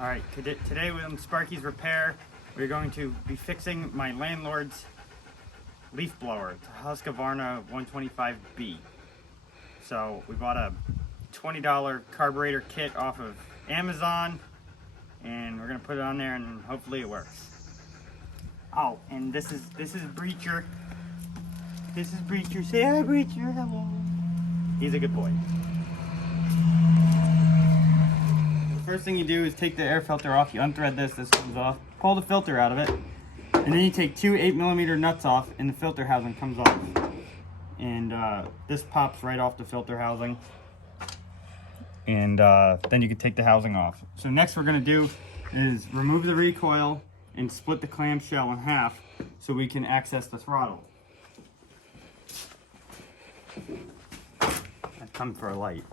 Alright, today on Sparky's Repair, we're going to be fixing my landlord's leaf blower. It's a Husqvarna 125b. So we bought a $20 carburetor kit off of Amazon, and we're going to put it on there and hopefully it works. Oh, and this is Breacher. This is Breacher. Say hi, Breacher. Hello. He's a good boy. First thing you do is take the air filter off. You unthread this comes off. Pull the filter out of it. And then you take two 8mm nuts off and the filter housing comes off. And this pops right off the filter housing. And then you can take the housing off. So next we're going to do is remove the recoil and split the clamshell in half so we can access the throttle. I've come for a light.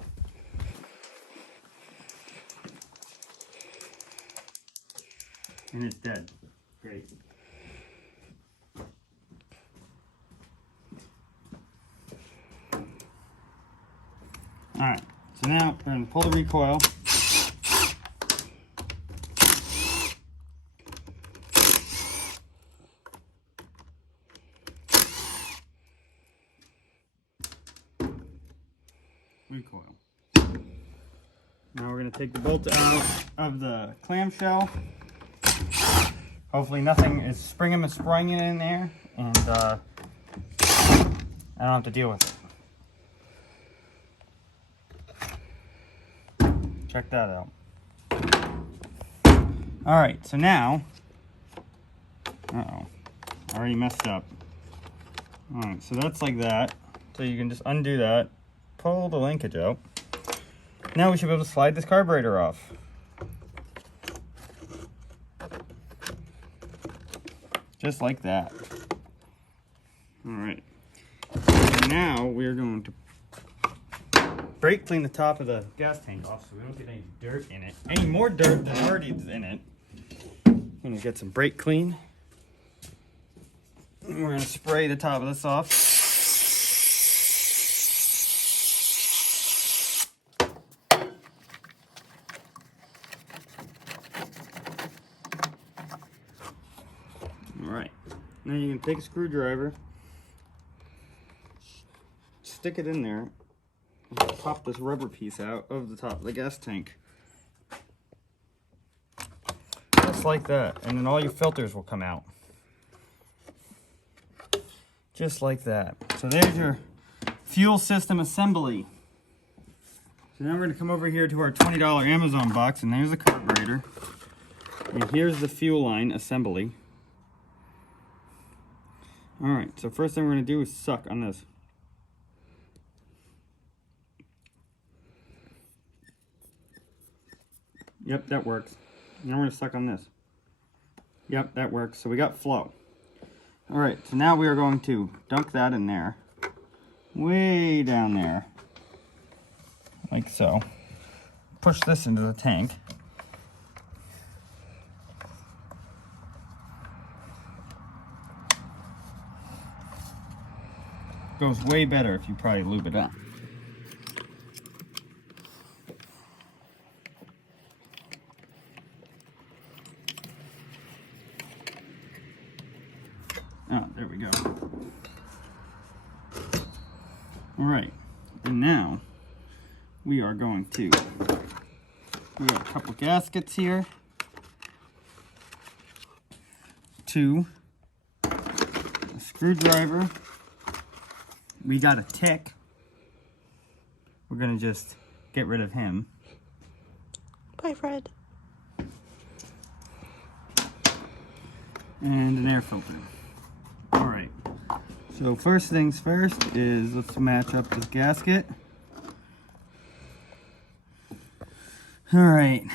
And it's dead. Great. Alright, so now we're going to pull the recoil. Now we're going to take the bolt out of the clamshell. Hopefully nothing is springing and spranging in there, and I don't have to deal with it. Check that out. Alright, so now, I already messed up. Alright, so that's like that. So you can just undo that, pull the linkage out. Now we should be able to slide this carburetor off. Just like that. Alright. And now we're going to brake clean the top of the gas tank off so we don't get any dirt in it. Any more dirt than already is in it. I'm going to get some brake clean. And we're going to spray the top of this off. Alright, now you can take a screwdriver, stick it in there, and pop this rubber piece out of the top of the gas tank. Just like that, and then all your filters will come out. Just like that. So there's your fuel system assembly. So now we're going to come over here to our $20 Amazon box, and there's the carburetor. And here's the fuel line assembly. Alright, so first thing we're going to do is suck on this. Yep, that works. Now we're going to suck on this. Yep, that works. So we got flow. Alright, so now we are going to dunk that in there. Way down there. Like so. Push this into the tank. Goes way better if you probably lube it up. Oh, there we go. Alright, and now we are going to, we have a couple gaskets here. Two, a screwdriver. We got a tick. We're gonna just get rid of him. Bye, Fred. And an air filter. Alright. So first things first is let's match up this gasket. Alright.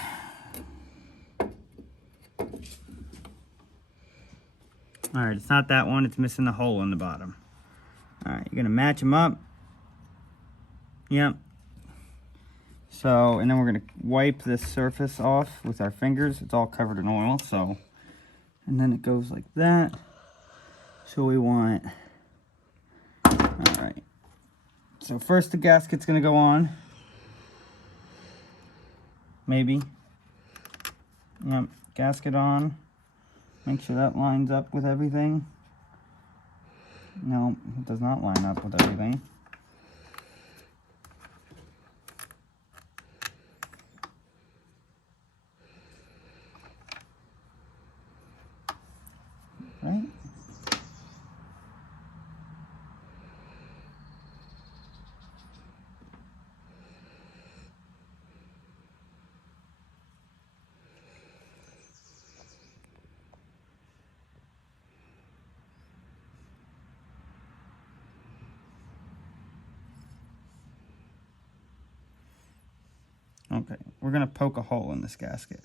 Alright, it's not that one, it's missing the hole in the bottom. Alright, you're going to match them up. Yep. So, and then we're going to wipe this surface off with our fingers. It's all covered in oil, so. And then it goes like that. So we want, alright. So first the gasket's going to go on. Maybe. Yep, gasket on. Make sure that lines up with everything. No, it does not line up with everything. Right? Okay, we're gonna poke a hole in this gasket.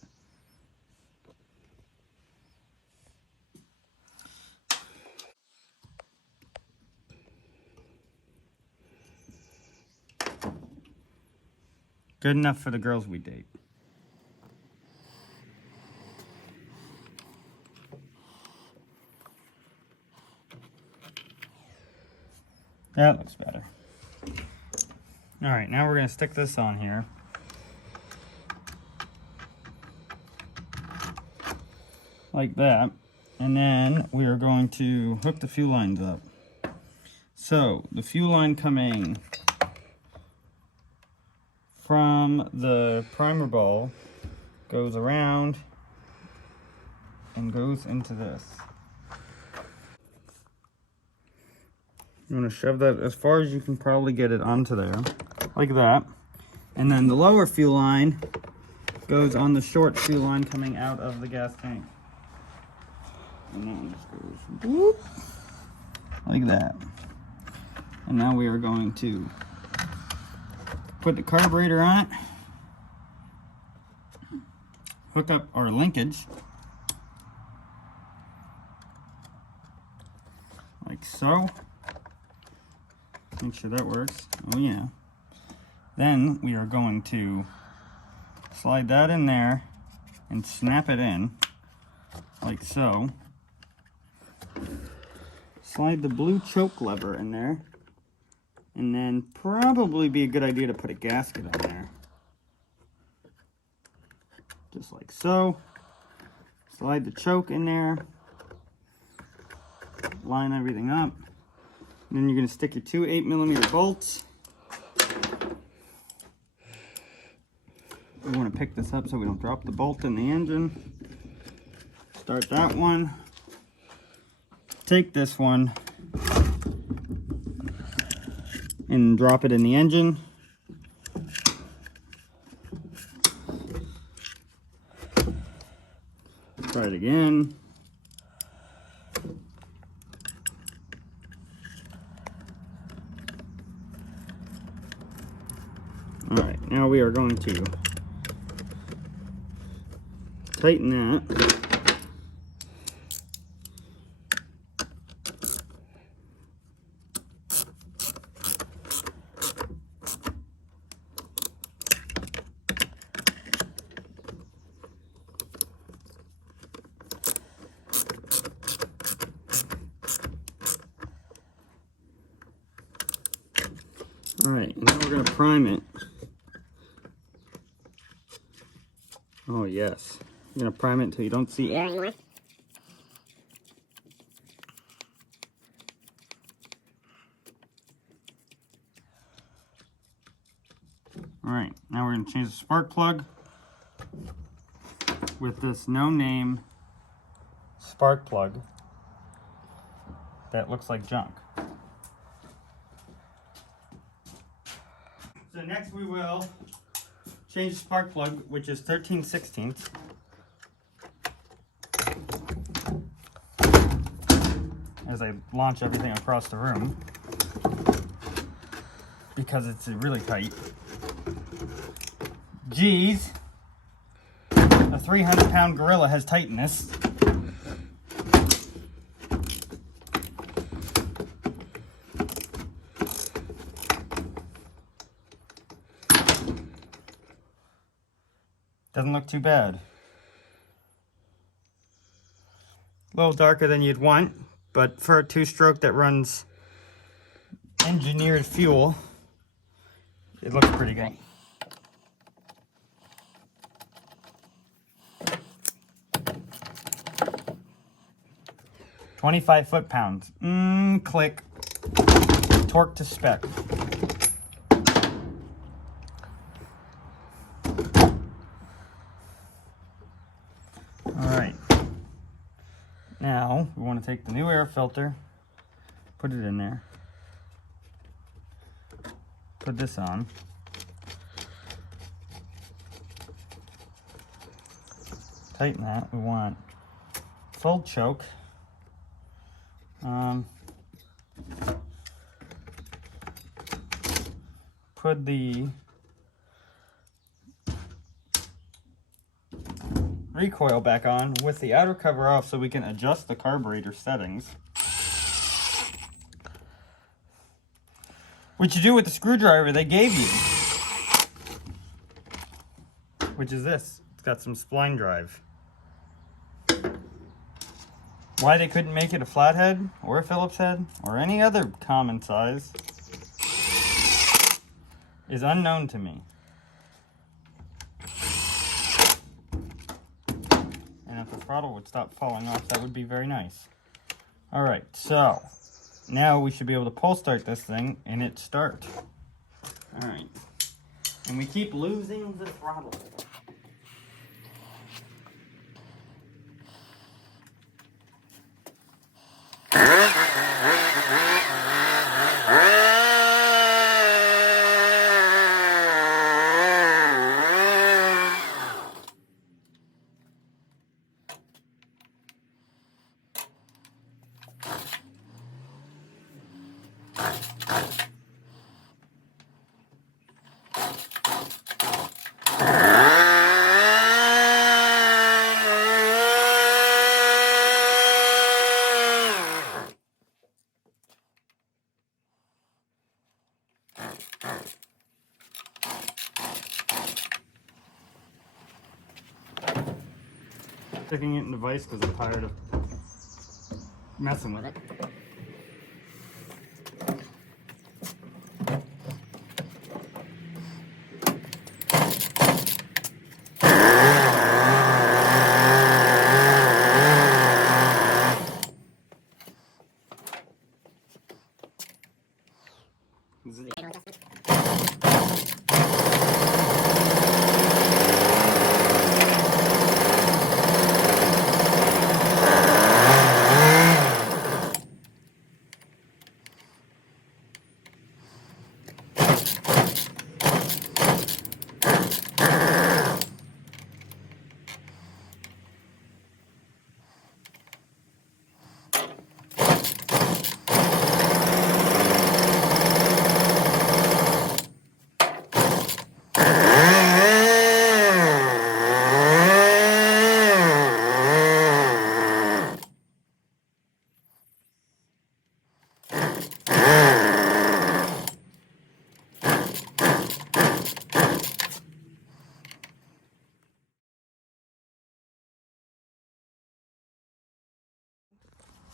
Good enough for the girls we date. That looks better. All right, now we're gonna stick this on here. Like that. And then we are going to hook the fuel lines up. So the fuel line coming from the primer bowl goes around and goes into this. You want to shove that as far as you can probably get it onto there, like that. And then the lower fuel line goes on the short fuel line coming out of the gas tank. And that one just goes whoop, like that. And now we are going to put the carburetor on it, hook up our linkage, like so. Make sure that works. Oh yeah. Then we are going to slide that in there and snap it in, like so. Slide the blue choke lever in there, and then probably be a good idea to put a gasket on there. Just like so. Slide the choke in there, line everything up. And then you're going to stick your two 8mm bolts. We want to pick this up so we don't drop the bolt in the engine. Start that one. Take this one and drop it in the engine. Try it again. Alright, now we are going to tighten that. Alright, and now we're going to prime it. Oh yes. You're going to prime it until you don't see air anymore. Alright, now we're going to change the spark plug with this no-name spark plug that looks like junk. So next we will change the spark plug, which is 13/16. As I launch everything across the room, because it's really tight. Geez, a 300-pound gorilla has tightened this. Doesn't look too bad. A little darker than you'd want, but for a two-stroke that runs engineered fuel, it looks pretty good. 25 foot-pounds. Click. Torque to spec. Alright. Now, we want to take the new air filter, put it in there, put this on. Tighten that. We want full choke. Put the recoil back on with the outer cover off so we can adjust the carburetor settings. Which you do with the screwdriver they gave you. Which is this. It's got some spline drive. Why they couldn't make it a flathead or a Phillips head or any other common size is unknown to me. And if the throttle would stop falling off, that would be very nice. Alright, so now we should be able to pull start this thing and it start. Alright. And we keep losing the throttle. Sticking it in the vise because I'm tired of messing with it.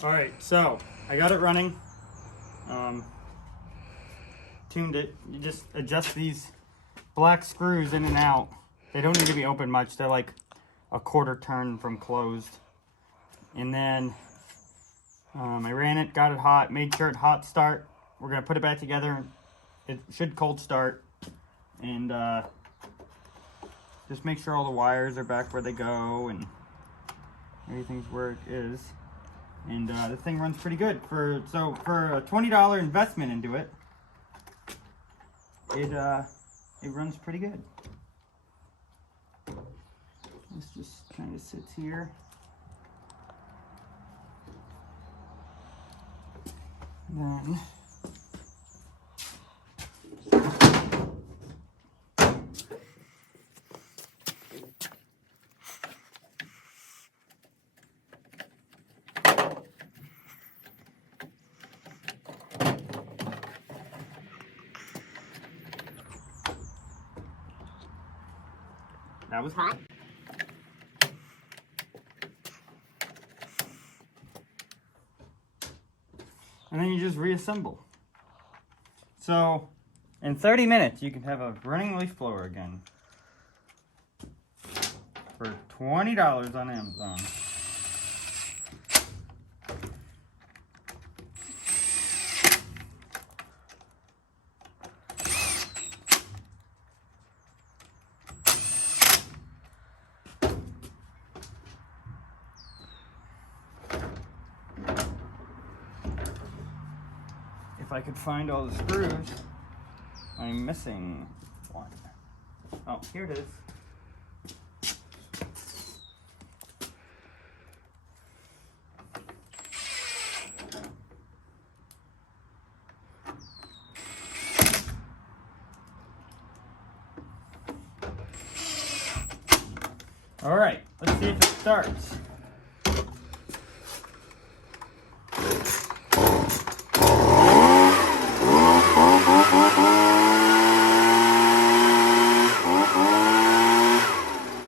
Alright, so I got it running. Tuned it. You just adjust these black screws in and out. They don't need to be open much. They're like a quarter turn from closed. And then I ran it, got it hot, made sure it hot start. We're going to put it back together. It should cold start. And just make sure all the wires are back where they go and everything's where it is. And the thing runs pretty good. For a $20 investment into it, it runs pretty good. This just kind of sits here. Then that was hot. And then you just reassemble. So, in 30 minutes, you can have a running leaf blower again. For $20 on Amazon. if I could find all the screws. I'm missing one. Oh, here it is. All right, let's see if it starts.